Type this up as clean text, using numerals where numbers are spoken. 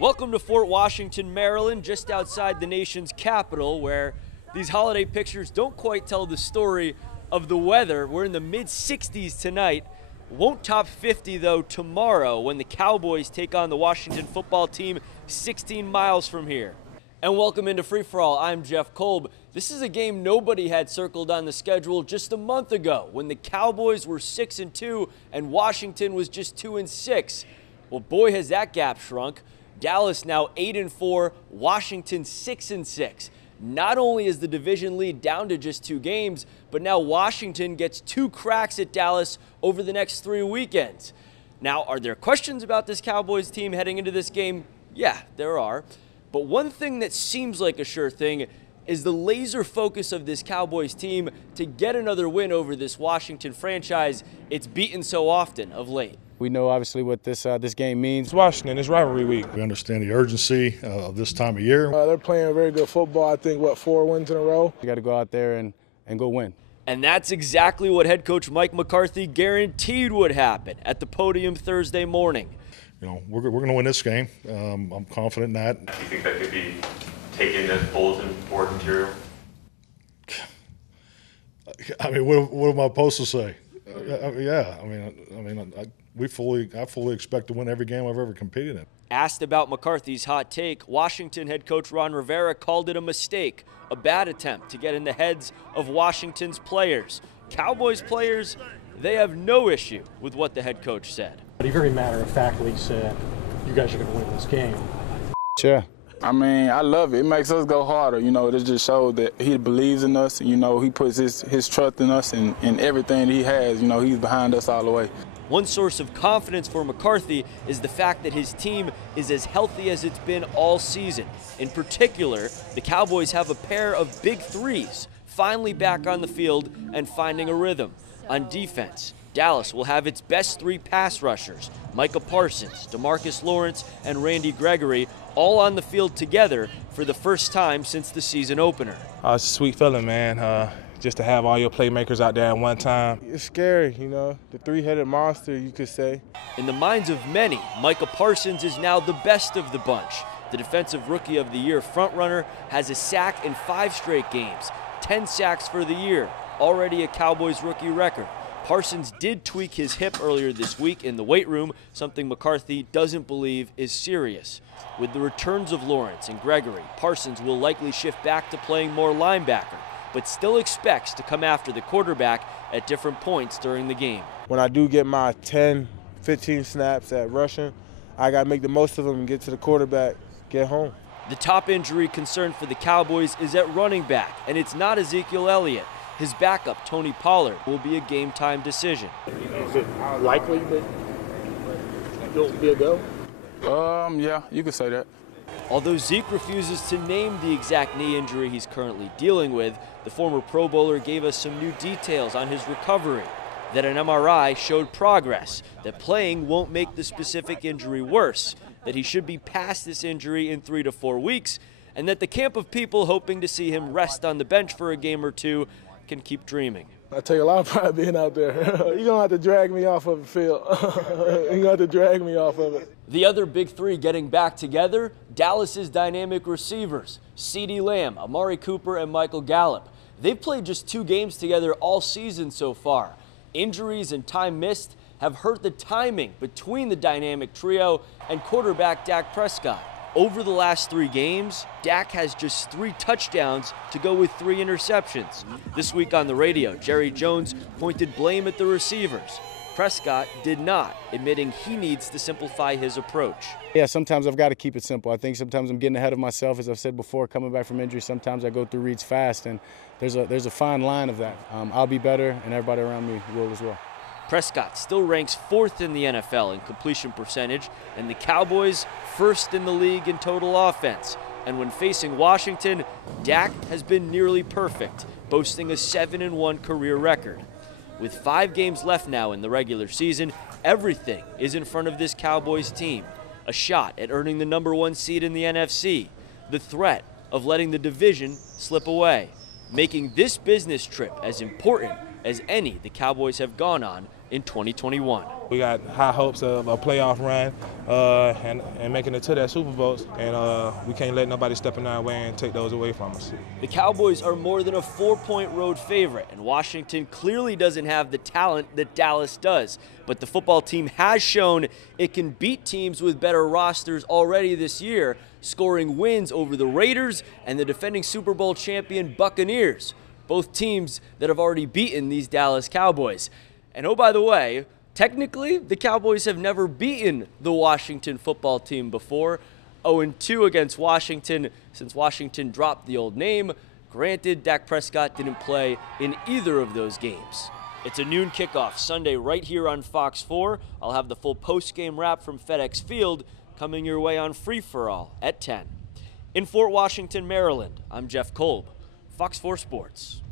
Welcome to Fort Washington, Maryland, just outside the nation's capital, where these holiday pictures don't quite tell the story of the weather. We're in the mid-60s tonight. Won't top 50, though, tomorrow when the Cowboys take on the Washington football team 16 miles from here. And welcome into Free For All. I'm Jeff Kolb. This is a game nobody had circled on the schedule just a month ago when the Cowboys were 6-2 and Washington was just 2-6. Well, boy, has that gap shrunk. Dallas now 8-4, Washington 6-6. Not only is the division lead down to just 2 games, but now Washington gets 2 cracks at Dallas over the next 3 weekends. Now, are there questions about this Cowboys team heading into this game? Yeah, there are. But one thing that seems like a sure thing is the laser focus of this Cowboys team to get another win over this Washington franchise it's beaten so often of late. We know obviously what this game means. It's Washington, it's rivalry week. We understand the urgency of this time of year. They're playing very good football. I think, 4 wins in a row? You got to go out there and go win. And that's exactly what head coach Mike McCarthy guaranteed would happen at the podium Thursday morning. You know, we're going to win this game. I'm confident in that. Do you think that could be taken as bulletin board material? I mean, what am I supposed to say? Yeah, I fully expect to win every game I've ever competed in. Asked about McCarthy's hot take, Washington head coach Ron Rivera called it a mistake, a bad attempt to get in the heads of Washington's players. Cowboys players, they have no issue with what the head coach said. But he very matter-of-factly said, you guys are going to win this game. Sure. I mean, I love it. It makes us go harder. You know, it just shows that he believes in us. You know, he puts his trust in us and everything that he has. You know, he's behind us all the way. One source of confidence for McCarthy is the fact that his team is as healthy as it's been all season. In particular, the Cowboys have a pair of big threes finally back on the field and finding a rhythm. On defense, Dallas will have its best 3 pass rushers, Micah Parsons, DeMarcus Lawrence, and Randy Gregory, all on the field together for the first time since the season opener. It's a sweet feeling, man, just to have all your playmakers out there at one time. It's scary, you know, the 3-headed monster, you could say. In the minds of many, Micah Parsons is now the best of the bunch. The Defensive Rookie of the Year frontrunner has a sack in 5 straight games, 10 sacks for the year, already a Cowboys rookie record. Parsons did tweak his hip earlier this week in the weight room, something McCarthy doesn't believe is serious. With the returns of Lawrence and Gregory, Parsons will likely shift back to playing more linebacker, but still expects to come after the quarterback at different points during the game. When I do get my 10, 15 snaps at rushing, I got to make the most of them and get to the quarterback, get home. The top injury concern for the Cowboys is at running back, and it's not Ezekiel Elliott. His backup, Tony Pollard, will be a game-time decision. Is it likely that he'll be a go? Yeah, you could say that. Although Zeke refuses to name the exact knee injury he's currently dealing with, the former Pro Bowler gave us some new details on his recovery. That an MRI showed progress, that playing won't make the specific injury worse, that he should be past this injury in 3 to 4 weeks, and that the camp of people hoping to see him rest on the bench for a game or 2 can keep dreaming. I take a lot of pride being out there. You're going to have to drag me off of the field. You're going to have to drag me off of it. The other big 3 getting back together, Dallas's dynamic receivers, CeeDee Lamb, Amari Cooper, and Michael Gallup. They've played just 2 games together all season so far. Injuries and time missed have hurt the timing between the dynamic trio and quarterback Dak Prescott. Over the last 3 games, Dak has just 3 touchdowns to go with 3 interceptions. This week on the radio, Jerry Jones pointed blame at the receivers. Prescott did not, admitting he needs to simplify his approach. Yeah, sometimes I've got to keep it simple. I think sometimes I'm getting ahead of myself. As I've said before, coming back from injury, sometimes I go through reads fast, and there's a fine line of that. I'll be better, and everybody around me will as well. Prescott still ranks 4th in the NFL in completion percentage, and the Cowboys 1st in the league in total offense. And when facing Washington, Dak has been nearly perfect, boasting a 7-1 career record. With 5 games left now in the regular season, everything is in front of this Cowboys team. A shot at earning the #1 seed in the NFC, the threat of letting the division slip away, making this business trip as important as any the Cowboys have gone on in 2021. We got high hopes of a playoff run and making it to that Super Bowl, and we can't let nobody step in our way and take those away from us. The Cowboys are more than a 4-point road favorite, and Washington clearly doesn't have the talent that Dallas does. But the football team has shown it can beat teams with better rosters already this year, scoring wins over the Raiders and the defending Super Bowl champion Buccaneers, both teams that have already beaten these Dallas Cowboys. And oh, by the way, technically, the Cowboys have never beaten the Washington football team before. 0-2 against Washington since Washington dropped the old name. Granted, Dak Prescott didn't play in either of those games. It's a noon kickoff Sunday right here on Fox 4. I'll have the full post-game wrap from FedEx Field coming your way on Free For All at 10. In Fort Washington, Maryland, I'm Jeff Kolb, Fox 4 Sports.